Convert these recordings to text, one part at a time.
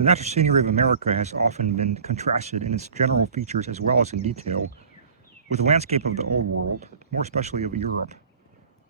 The natural scenery of America has often been contrasted in its general features as well as in detail with the landscape of the Old World, more especially of Europe.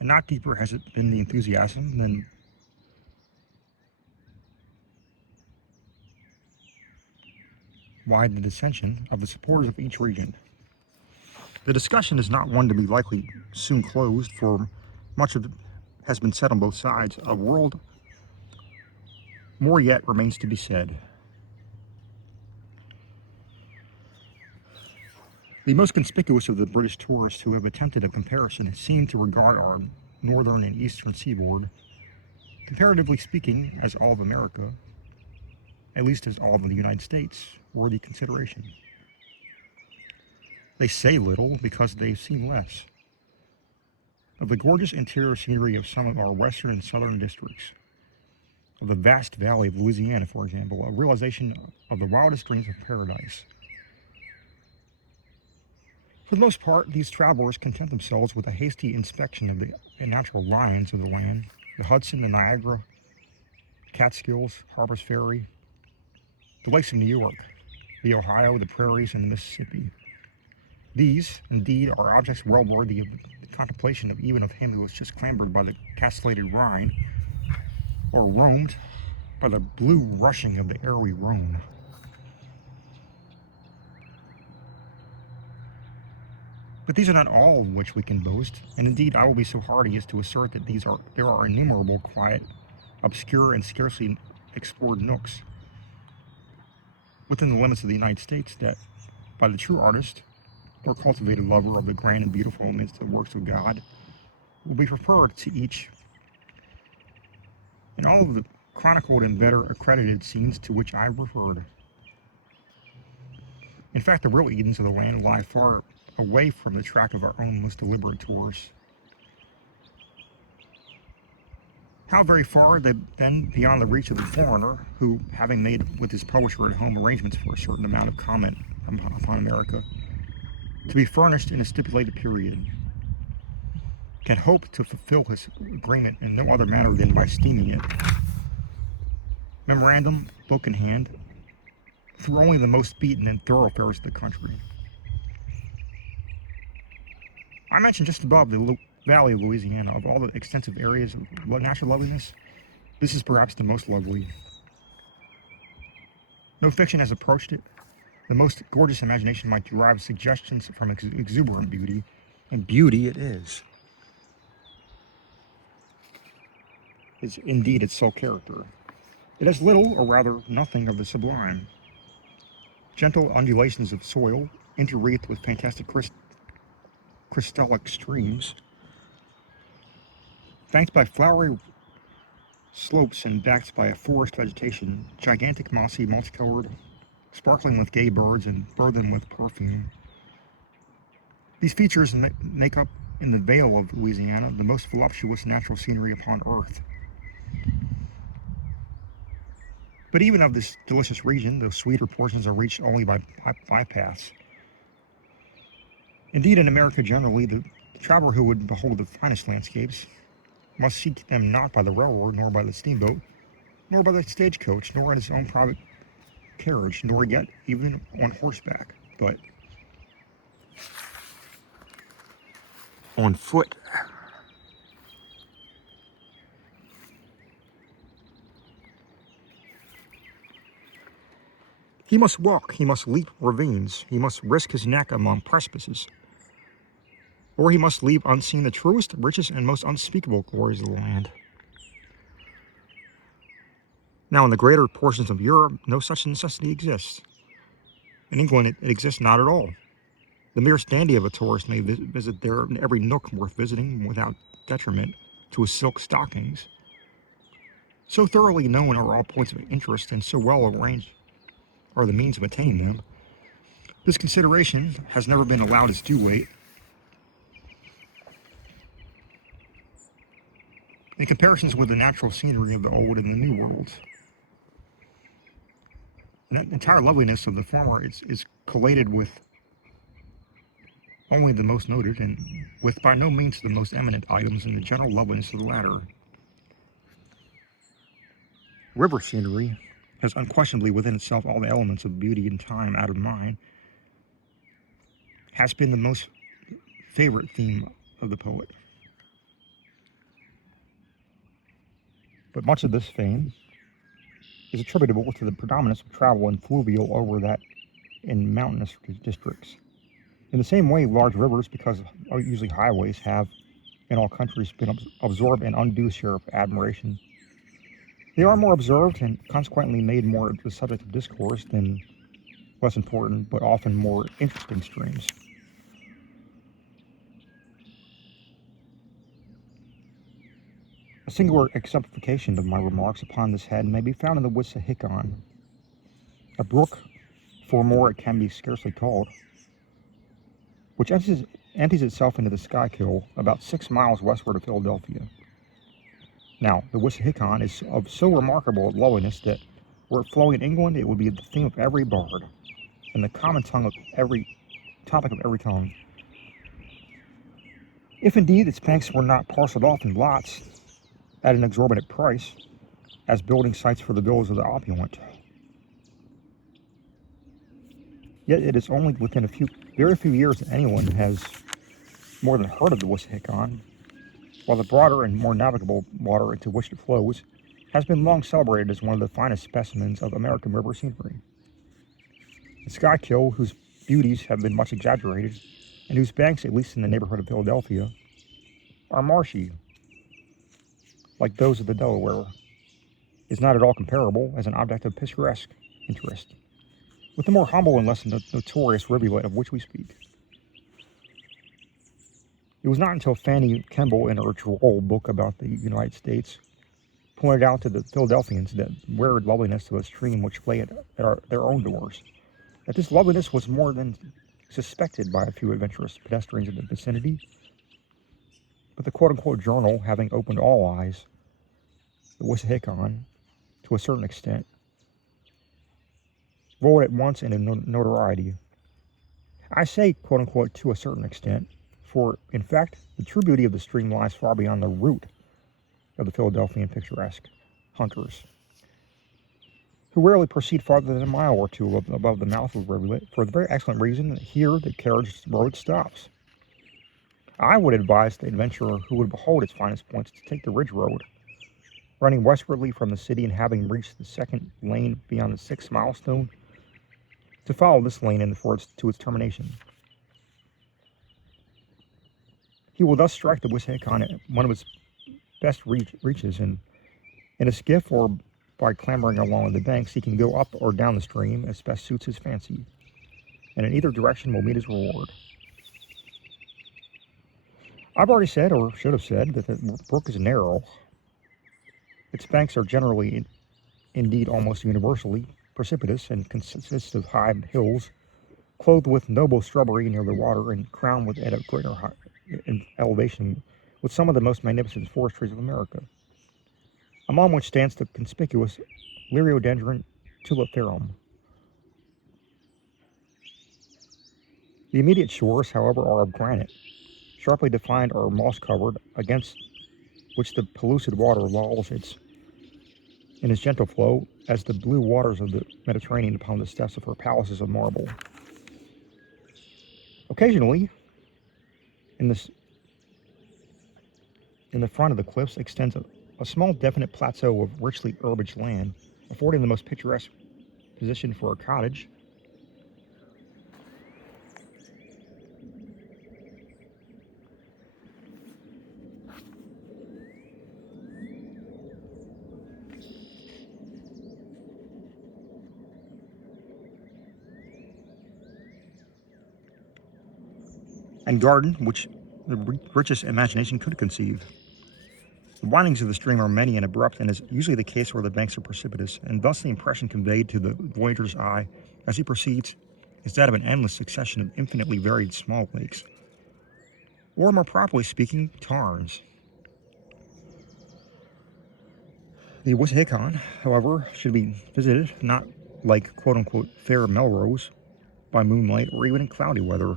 And not deeper has it been the enthusiasm than wide the dissension of the supporters of each region. The discussion is not one to be likely soon closed, for much of it has been said on both sides. A world more yet remains to be said. The most conspicuous of the British tourists who have attempted a comparison seem to regard our northern and eastern seaboard, comparatively speaking, as all of America, at least as all of the United States, worthy consideration. They say little because they've seen less. Of the gorgeous interior scenery of some of our western and southern districts, of the vast valley of Louisiana, for example, a realization of the wildest dreams of paradise. For the most part, these travelers content themselves with a hasty inspection of the natural lines of the land, the Hudson, the Niagara, Catskills, Harper's Ferry, the lakes of New York, the Ohio, the prairies, and the Mississippi. These, indeed, are objects well worthy of the contemplation of even of him who has just clambered by the castellated Rhine, or roamed by the blue rushing of the airy Rhone. But these are not all of which we can boast, and indeed I will be so hardy as to assert that there are innumerable quiet, obscure, and scarcely explored nooks within the limits of the United States that, by the true artist or cultivated lover of the grand and beautiful amidst the works of God, will be preferred to each in all of the chronicled and better accredited scenes to which I have referred. In fact, the real Edens of the land lie far away from the track of our own most deliberate tours. How very far they then beyond the reach of the foreigner who, having made with his publisher at home arrangements for a certain amount of comment upon America, to be furnished in a stipulated period, can hope to fulfill his agreement in no other manner than by steaming it, memorandum, book in hand, through only the most beaten and thoroughfares of the country. I mentioned just above the valley of Louisiana, of all the extensive areas of natural loveliness, this is perhaps the most lovely. No fiction has approached it. The most gorgeous imagination might derive suggestions from exuberant beauty, and beauty it is. It's indeed its sole character. It has little, or rather nothing, of the sublime. Gentle undulations of soil, interwreathed with fantastic crystallic streams, banked by flowery slopes and backed by a forest vegetation, gigantic, mossy, multicolored, sparkling with gay birds and burdened with perfume. These features make up, in the Vale of Louisiana, the most voluptuous natural scenery upon earth. But even of this delicious region, the sweeter portions are reached only by bypaths. Indeed, in America generally, the traveler who would behold the finest landscapes must seek them not by the railroad, nor by the steamboat, nor by the stagecoach, nor in his own private carriage, nor yet even on horseback, but on foot. He must walk, he must leap ravines, he must risk his neck among precipices, or he must leave unseen the truest, richest, and most unspeakable glories of the land. Now, in the greater portions of Europe, no such necessity exists. In England, it exists not at all. The merest dandy of a tourist may visit there every nook worth visiting without detriment to his silk stockings. So thoroughly known are all points of interest, and so well arranged are the means of attaining them, this consideration has never been allowed its due weight. In comparisons with the natural scenery of the Old and the New Worlds, and that entire loveliness of the former is collated with only the most noted, and with by no means the most eminent items in the general loveliness of the latter. River scenery, has unquestionably within itself all the elements of beauty and time out of mind, has been the most favorite theme of the poet. But much of this fame is attributable to the predominance of travel in fluvial over that in mountainous districts. In the same way, large rivers, because usually highways, have in all countries been absorbed an undue share of admiration. They are more observed and consequently made more the subject of discourse than less important but often more interesting streams. A singular exemplification of my remarks upon this head may be found in the Wissahiccon, a brook, for more it can be scarcely called, which empties itself into the Schuylkill about 6 miles westward of Philadelphia. Now, the Wissahiccon is of so remarkable a loveliness that were it flowing in England, it would be the theme of every bard, and the common tongue of every topic of every tongue. If indeed its banks were not parceled off in lots at an exorbitant price, as building sites for the villas of the opulent. Yet it is only within very few years that anyone has more than heard of the Wissahiccon, while the broader and more navigable water into which it flows has been long celebrated as one of the finest specimens of American river scenery. The Schuylkill, whose beauties have been much exaggerated, and whose banks, at least in the neighborhood of Philadelphia, are marshy, like those of the Delaware, is not at all comparable as an object of picturesque interest with the more humble and less notorious rivulet of which we speak. It was not until Fanny Kemble, in her droll book about the United States, pointed out to the Philadelphians that weird loveliness of a stream which lay at their own doors, that this loveliness was more than suspected by a few adventurous pedestrians in the vicinity, but the quote-unquote journal, having opened all eyes, the Wissahiccon, to a certain extent, rolled at once into notoriety. I say quote-unquote to a certain extent, for, in fact, the true beauty of the stream lies far beyond the route of the Philadelphian picturesque hunters, who rarely proceed farther than a mile or two above the mouth of the rivulet, for the very excellent reason that here the carriage road stops. I would advise the adventurer who would behold its finest points to take the ridge road, running westwardly from the city and having reached the second lane beyond the 6th milestone, to follow this lane to its termination. He will thus strike the Wissahiccon at one of its best reaches, and in a skiff or by clambering along the banks, he can go up or down the stream as best suits his fancy, and in either direction will meet his reward. I've already said, or should have said, that the brook is narrow. Its banks are generally, indeed almost universally, precipitous and consist of high hills, clothed with noble shrubbery near the water and crowned with at a greater elevation with some of the most magnificent forest trees of America, among which stands the conspicuous Liriodendron tuliparum. The immediate shores, however, are of granite, sharply defined or moss-covered, against which the pellucid water lolls in its gentle flow as the blue waters of the Mediterranean upon the steps of her palaces of marble. Occasionally, in the front of the cliffs extends a small definite plateau of richly herbaged land, affording the most picturesque position for a cottage. And garden, which the richest imagination could conceive. The windings of the stream are many and abrupt, and is usually the case where the banks are precipitous, and thus the impression conveyed to the voyager's eye as he proceeds is that of an endless succession of infinitely varied small lakes, or more properly speaking, tarns. The Wissahiccon, however, should be visited not like quote-unquote fair Melrose by moonlight or even in cloudy weather,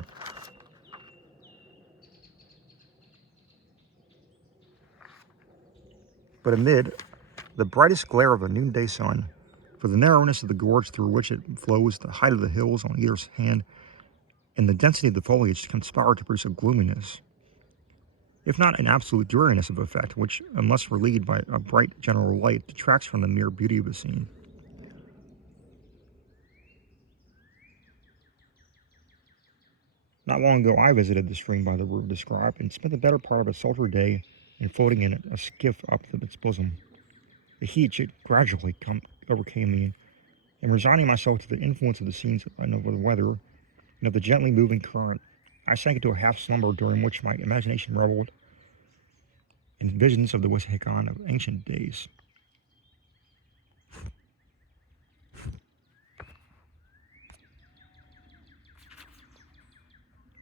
but amid the brightest glare of a noonday sun, For the narrowness of the gorge through which it flows, the height of the hills on either hand, and the density of the foliage conspire to produce a gloominess, if not an absolute dreariness of effect, which, unless relieved by a bright general light, detracts from the mere beauty of the scene. Not long ago, I visited the stream by the route described and spent the better part of a sultry day in floating in a skiff up to its bosom. The heat gradually overcame me, and resigning myself to the influence of the scenes and of the weather and of the gently moving current, I sank into a half slumber during which my imagination reveled in visions of the Wissahiccon of ancient days.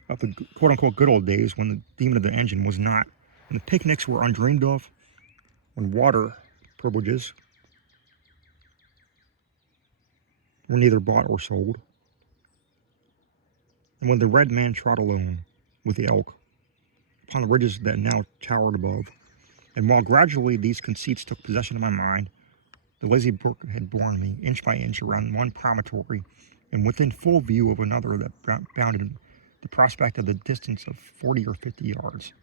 Of the quote-unquote good old days when the demon of the engine was not, when the picnics were undreamed of, when water privileges were neither bought or sold, and when the red man trod alone with the elk upon the ridges that now towered above. And while gradually these conceits took possession of my mind, the lazy brook had borne me inch by inch around one promontory and within full view of another that bounded the prospect of the distance of 40 or 50 yards.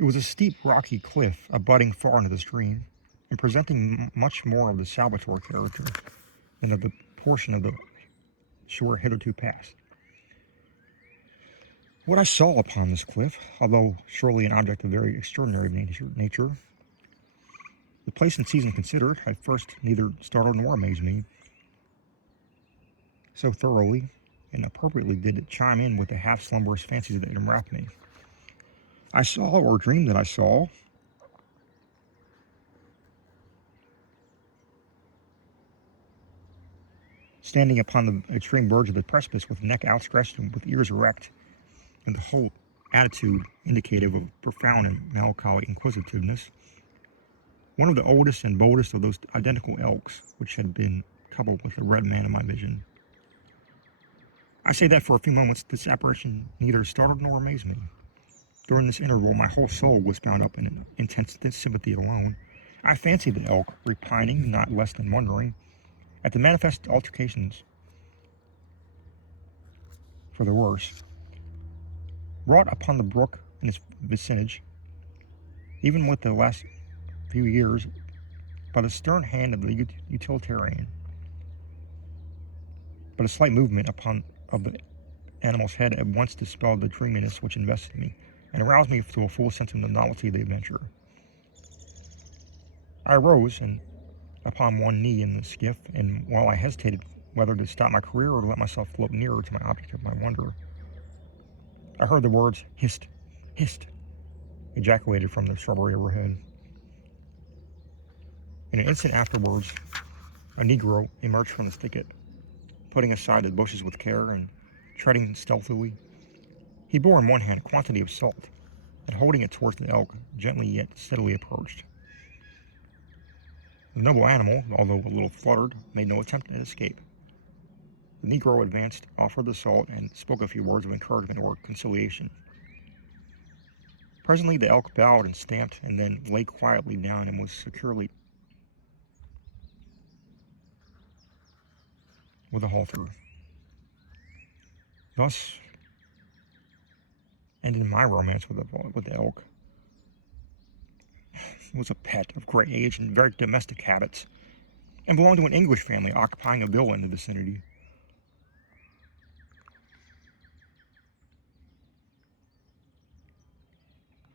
It was a steep rocky cliff abutting far into the stream and presenting much more of the Salvatore character than of the portion of the shore hitherto passed. What I saw upon this cliff, although surely an object of very extraordinary nature, the place and season considered, at first neither startled nor amazed me. So thoroughly and appropriately did it chime in with the half-slumberous fancies that enwrapped me. I saw, or dreamed that I saw, standing upon the extreme verge of the precipice with neck outstretched and with ears erect, and the whole attitude indicative of profound and melancholy inquisitiveness, one of the oldest and boldest of those identical elks which had been coupled with the red man of my vision. I say that for a few moments this apparition neither startled nor amazed me. During this interval my whole soul was bound up in an intense sympathy alone. I fancied the elk repining, not less than wondering, at the manifest altercations for the worse, wrought upon the brook and its vicinage, even with the last few years, by the stern hand of the utilitarian. But a slight movement of the animal's head at once dispelled the dreaminess which invested me, and aroused me to a full sense of the novelty of the adventure. I arose and upon one knee in the skiff, and while I hesitated whether to stop my career or to let myself float nearer to my object of my wonder, I heard the words, "Hist! Hist!" ejaculated from the shrubbery overhead. In an instant afterwards, a Negro emerged from the thicket, putting aside the bushes with care and treading stealthily. He bore in one hand a quantity of salt, and holding it towards the elk, gently yet steadily approached. The noble animal, although a little fluttered, made no attempt at escape. The Negro advanced, offered the salt, and spoke a few words of encouragement or conciliation. Presently the elk bowed and stamped, and then lay quietly down and was securely with a halter. Thus ended my romance with the elk. It was a pet of great age and very domestic habits, and belonged to an English family occupying a villa in the vicinity.